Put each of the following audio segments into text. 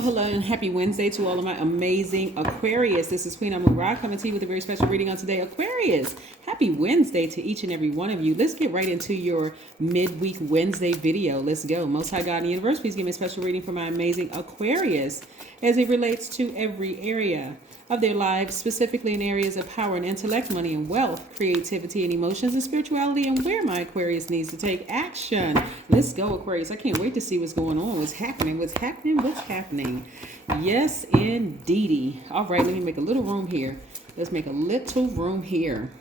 hello, and happy Wednesday to all of my amazing Aquarius. This is Queen Amun Ra coming to you with a very special reading on today. Aquarius, happy Wednesday to each and every one of you. Let's get right into your midweek Wednesday video. Let's go. Most High God in the universe, please give me a special reading for my amazing Aquarius as it relates to every area of their lives, specifically in areas of power and intellect, money and wealth, creativity and emotions and spirituality, and where my Aquarius needs to take action. Let's go, Aquarius. I can't wait to see what's going on, what's happening. Yes, indeedy. All right, let me make a little room here. Let's make a little room here.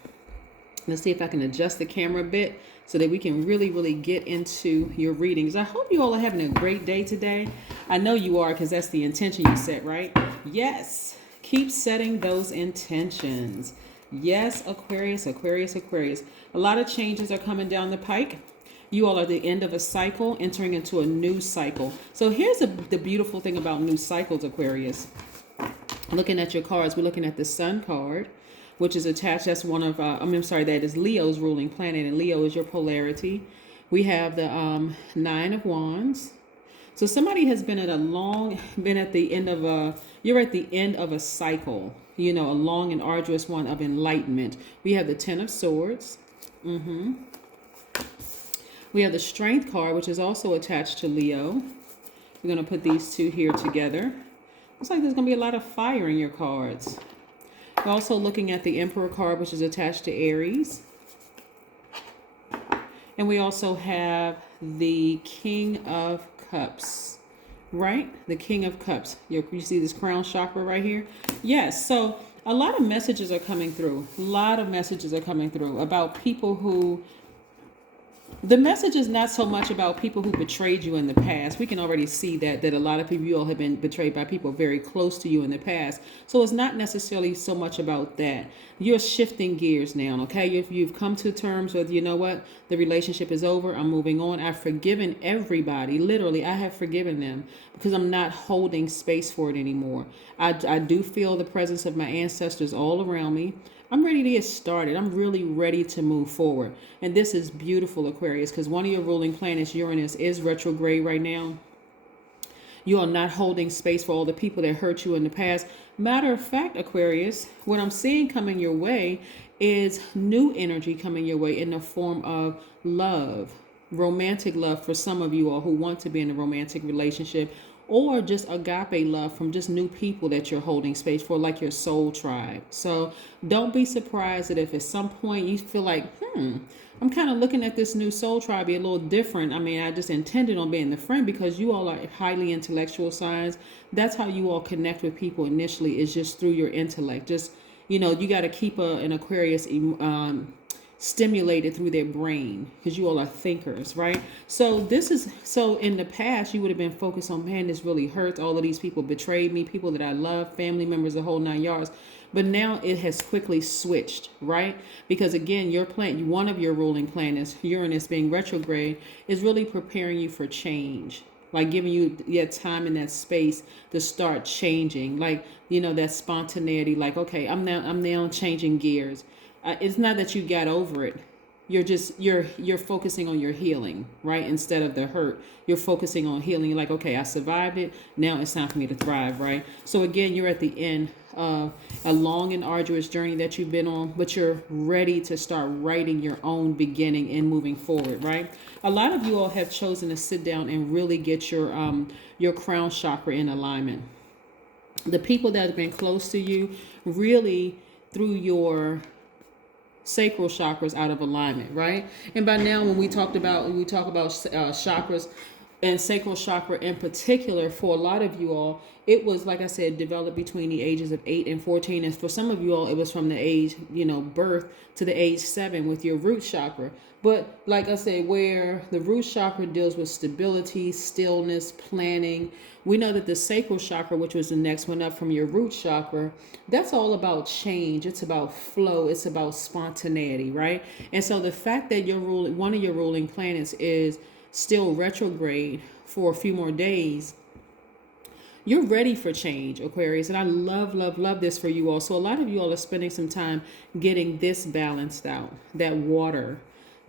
Let's see if I can adjust the camera a bit so that we can really get into your readings. I hope you all are having a great day today. I know you are, because that's the intention you set, right? Yes. Keep setting those intentions. Yes, Aquarius. A lot of changes are coming down the pike. You all are at the end of a cycle, entering into a new cycle. So here's the beautiful thing about new cycles, Aquarius. Looking at your cards, we're looking at the Sun card, which is attached. That's one of, that is Leo's ruling planet, and Leo is your polarity. We have the Nine of Wands. So somebody has been at the end of you're at the end of a cycle, a long and arduous one of enlightenment. We have the Ten of Swords. We have the Strength card, which is also attached to Leo. We're going to put these two here together. Looks like there's going to be a lot of fire in your cards. We're also looking at the Emperor card, which is attached to Aries. And we also have the King of Cups, right? The King of Cups. You see this crown chakra right here? Yes. So a lot of messages are coming through. About people who... The message is not so much about people who betrayed you in the past. We can already see that a lot of people, you all have been betrayed by people very close to you in the past. So it's not necessarily so much about that. You're shifting gears now, okay? You've come to terms with, you know what? The relationship is over. I'm moving on. I've forgiven everybody. Literally, I have forgiven them because I'm not holding space for it anymore. I do feel the presence of my ancestors all around me. I'm ready to get started. I'm really ready to move forward. And this is beautiful, Aquarius, because one of your ruling planets, Uranus, is retrograde right now. You are not holding space for all the people that hurt you in the past. Matter of fact, Aquarius, what I'm seeing coming your way is new energy coming your way in the form of love, romantic love for some of you all who want to be in a romantic relationship, or just agape love from just new people that you're holding space for, like your soul tribe. So don't be surprised that if at some point you feel like, I'm kind of looking at this new soul tribe be a little different. I mean, I just intended on being the friend because you all are highly intellectual signs. That's how you all connect with people initially, is just through your intellect. Just, you got to keep an Aquarius stimulated through their brain, because you all are thinkers, right? So in the past you would have been focused on, man, this really hurts, all of these people betrayed me, people that I love, family members, the whole 9 yards. But now it has quickly switched, right? Because again, one of your ruling planets, Uranus being retrograde, is really preparing you for change, like giving you that time and that space to start changing, like, that spontaneity, like, okay, I'm now changing gears. It's not that you got over it. You're focusing on your healing, right? Instead of the hurt, you're focusing on healing. You're like, okay, I survived it. Now it's time for me to thrive, right? So again, you're at the end of a long and arduous journey that you've been on, but you're ready to start writing your own beginning and moving forward, right? A lot of you all have chosen to sit down and really get your crown chakra in alignment. The people that have been close to you, really through your sacral chakras out of alignment, right? And by now, when we talk about chakras and sacral chakra in particular, for a lot of you all, it was, like I said, developed between the ages of 8 and 14. And for some of you all, it was from the age, birth to the age 7 with your root chakra. But like I said, where the root chakra deals with stability, stillness, planning, we know that the sacral chakra, which was the next one up from your root chakra, that's all about change. It's about flow. It's about spontaneity, right? And so the fact that one of your ruling planets is still retrograde for a few more days, you're ready for change, Aquarius. And I love this for you all. So a lot of you all are spending some time getting this balanced out, that water,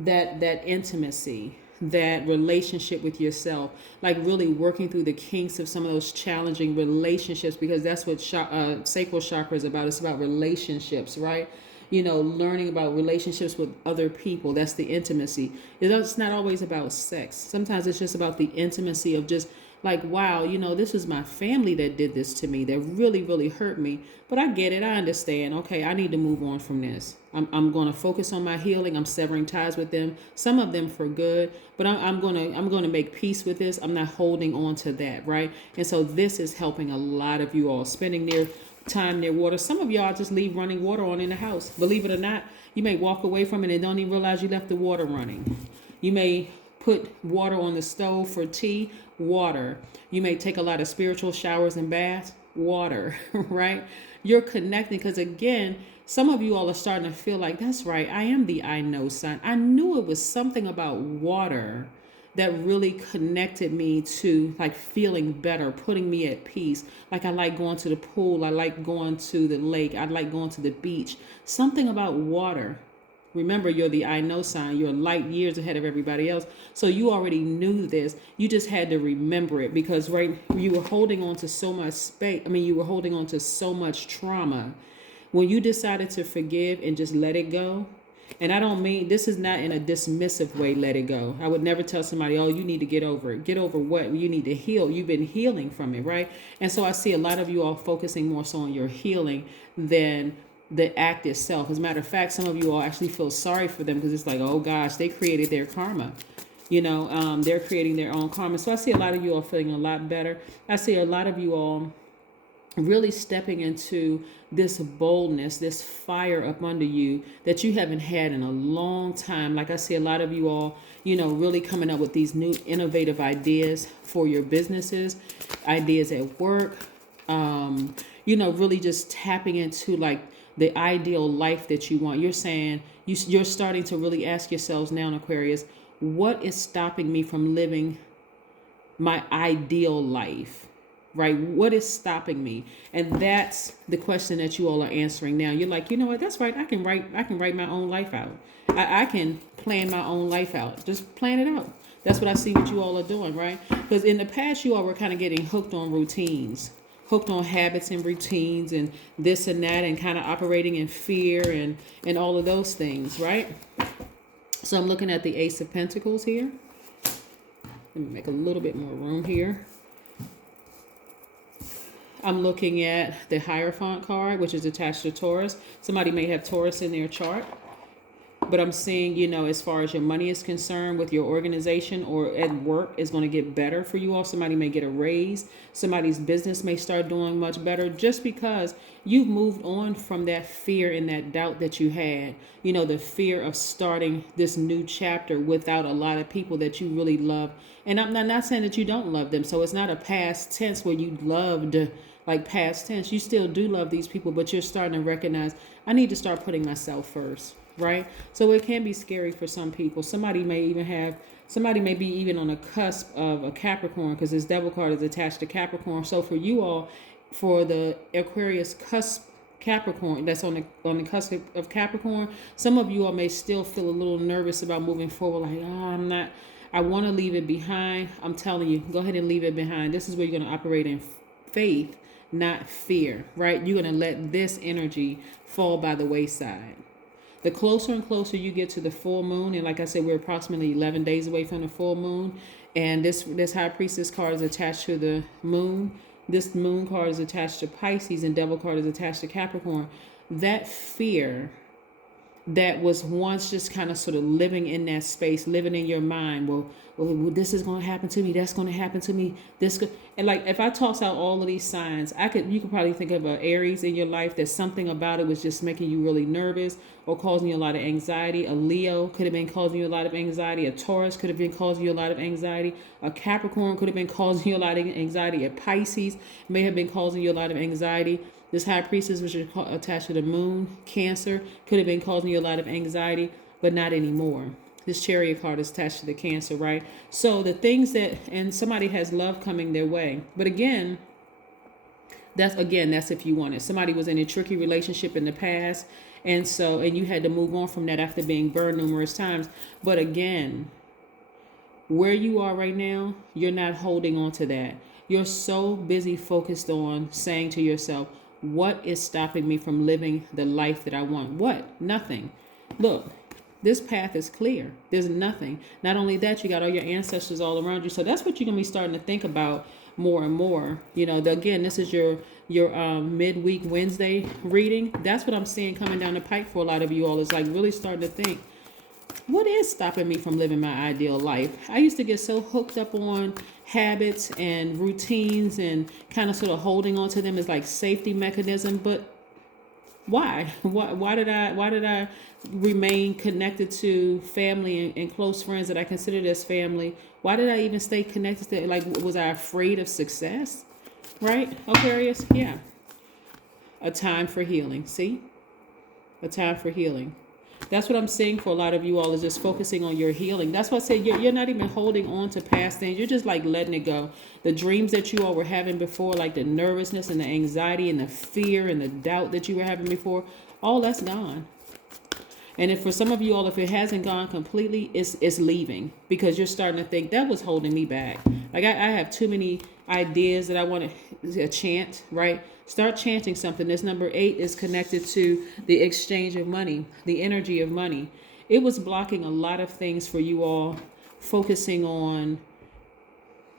that intimacy, that relationship with yourself, like really working through the kinks of some of those challenging relationships, because that's what sacral chakra is about. It's about relationships, right? Learning about relationships with other people. That's the intimacy. It's not always about sex. Sometimes it's just about the intimacy of just like, wow, this is my family that did this to me, that really, really hurt me. But I get it. I understand. Okay, I need to move on from this. I'm going to focus on my healing. I'm severing ties with them, some of them for good, but I'm going to make peace with this. I'm not holding on to that, right? And so this is helping a lot of you all, spending their time near water. Some of y'all just leave running water on in the house. Believe it or not, you may walk away from it and don't even realize you left the water running. You may put water on the stove for tea, water. You may take a lot of spiritual showers and baths, water, right? You're connecting, because again, some of you all are starting to feel like, that's right, I am the I know sign. I knew it was something about water that really connected me to like feeling better, putting me at peace. Like I like going to the pool. I like going to the lake. I like going to the beach. Something about water. Remember, you're the I know sign. You're light years ahead of everybody else. So you already knew this. You just had to remember it, because you were holding on to so much space. You were holding on to so much trauma. When you decided to forgive and just let it go, and I don't mean, this is not in a dismissive way, let it go. I would never tell somebody, oh, you need to get over it. Get over what? You need to heal. You've been healing from it, right? And so I see a lot of you all focusing more so on your healing than the act itself. As a matter of fact, some of you all actually feel sorry for them, because it's like, oh gosh, they created their karma. They're creating their own karma. So I see a lot of you all feeling a lot better. I see a lot of you all really stepping into this boldness, this fire up under you that you haven't had in a long time. Like I see a lot of you all, really coming up with these new innovative ideas for your businesses, ideas at work, really just tapping into like the ideal life that you want. You're saying, you're starting to really ask yourselves now in Aquarius, what is stopping me from living my ideal life? Right? What is stopping me? And that's the question that you all are answering now. You're like, you know what? That's right. I can write my own life out. I can plan my own life out. Just plan it out. That's what I see what you all are doing, right? Because in the past, you all were kind of getting hooked on routines, hooked on habits and routines and this and that, and kind of operating in fear and all of those things, right? So I'm looking at the Ace of Pentacles here. Let me make a little bit more room here. I'm looking at the Hierophant card, which is attached to Taurus. Somebody may have Taurus in their chart. But I'm seeing, as far as your money is concerned, with your organization or at work, is going to get better for you all. Somebody may get a raise. Somebody's business may start doing much better, just because you've moved on from that fear and that doubt that you had. The fear of starting this new chapter without a lot of people that you really love. And I'm not saying that you don't love them. So it's not a past tense where you loved, like past tense. You still do love these people, but you're starting to recognize, I need to start putting myself first. Right? So it can be scary for some people. Somebody may be even on a cusp of a Capricorn, because this devil card is attached to Capricorn. So for you all, for the Aquarius cusp Capricorn, that's on the cusp of Capricorn, some of you all may still feel a little nervous about moving forward. Like, I want to leave it behind. I'm telling you, go ahead and leave it behind. This is where you're going to operate in faith, not fear, right? You're going to let this energy fall by the wayside. The closer and closer you get to the full moon, and like I said, we're approximately 11 days away from the full moon, and this High Priestess card is attached to the moon. This moon card is attached to Pisces, and devil card is attached to Capricorn. That fear that was once just kind of sort of living in that space, living in your mind, well this is going to happen to me, that's going to happen to me, and like if I toss out all of these signs, you could probably think of an Aries in your life that something about it was just making you really nervous or causing you a lot of anxiety. A Leo could have been causing you a lot of anxiety. A Taurus could have been causing you a lot of anxiety. A Capricorn could have been causing you a lot of anxiety. A Pisces may have been causing you a lot of anxiety. This High Priestess, which is attached to the moon, Cancer, could have been causing you a lot of anxiety, but not anymore. This Chariot card is attached to the Cancer, right? So the things and somebody has love coming their way. But again, that's if you want it. Somebody was in a tricky relationship in the past, and you had to move on from that after being burned numerous times. But again, where you are right now, you're not holding on to that. You're so busy focused on saying to yourself, what is stopping me from living the life that I want? What? Nothing. Look, this path is clear. There's nothing. Not only that, you got all your ancestors all around you. So that's what you're going to be starting to think about more and more. Again, this is your midweek Wednesday reading. That's what I'm seeing coming down the pike for a lot of you all. Is like really starting to think, what is stopping me from living my ideal life? I used to get so hooked up on habits and routines and kind of sort of holding on to them as like safety mechanism. But why? Why did I remain connected to family and close friends that I considered as family? Why did I even stay connected to, like, was I afraid of success? Right, Aquarius? Yeah. A time for healing. See? A time for healing. That's what I'm seeing for a lot of you all, is just focusing on your healing. That's why I say you're not even holding on to past things. You're just like letting it go. The dreams that you all were having before, like the nervousness and the anxiety and the fear and the doubt that you were having before, all that's gone. And if for some of you all, if it hasn't gone completely, it's leaving, because you're starting to think that was holding me back. Like I have too many ideas that I want to chant, right? Start chanting something. This number 8 is connected to the exchange of money, the energy of money. It was blocking a lot of things for you all, focusing on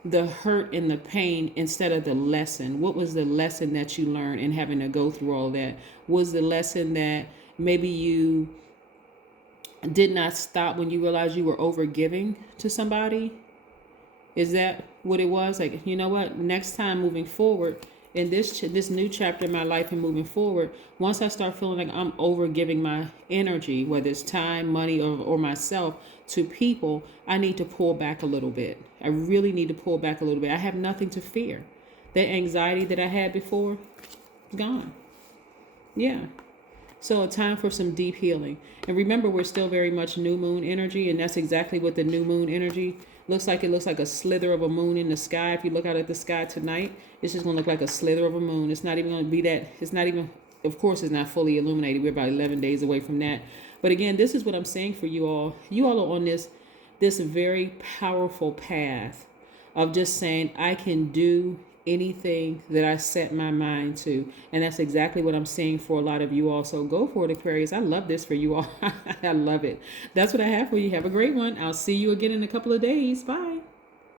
the hurt and the pain instead of the lesson. What was the lesson that you learned in having to go through all that? Was the lesson that maybe you did not stop when you realized you were overgiving to somebody? Is that what it was? Like, you know what? Next time moving forward, in this new chapter in my life and moving forward, once I start feeling like I'm overgiving my energy, whether it's time, money, or myself, to people, I need to pull back a little bit. I really need to pull back a little bit. I have nothing to fear. That anxiety that I had before is gone. Yeah. So a time for some deep healing. And remember, we're still very much new moon energy, and that's exactly what the new moon energy looks like. It looks like a slither of a moon in the sky. If you look out at the sky tonight, it's just going to look like a slither of a moon. It's not even going to be that. It's not even, of course, it's not fully illuminated. We're about 11 days away from that. But again, this is what I'm saying for you all. You all are on this very powerful path of just saying, I can do anything that I set my mind to. And that's exactly what I'm seeing for a lot of you all. So go for it, Aquarius. I love this for you all. I love it. That's what I have for you. Have a great one. I'll see you again in a couple of days. Bye.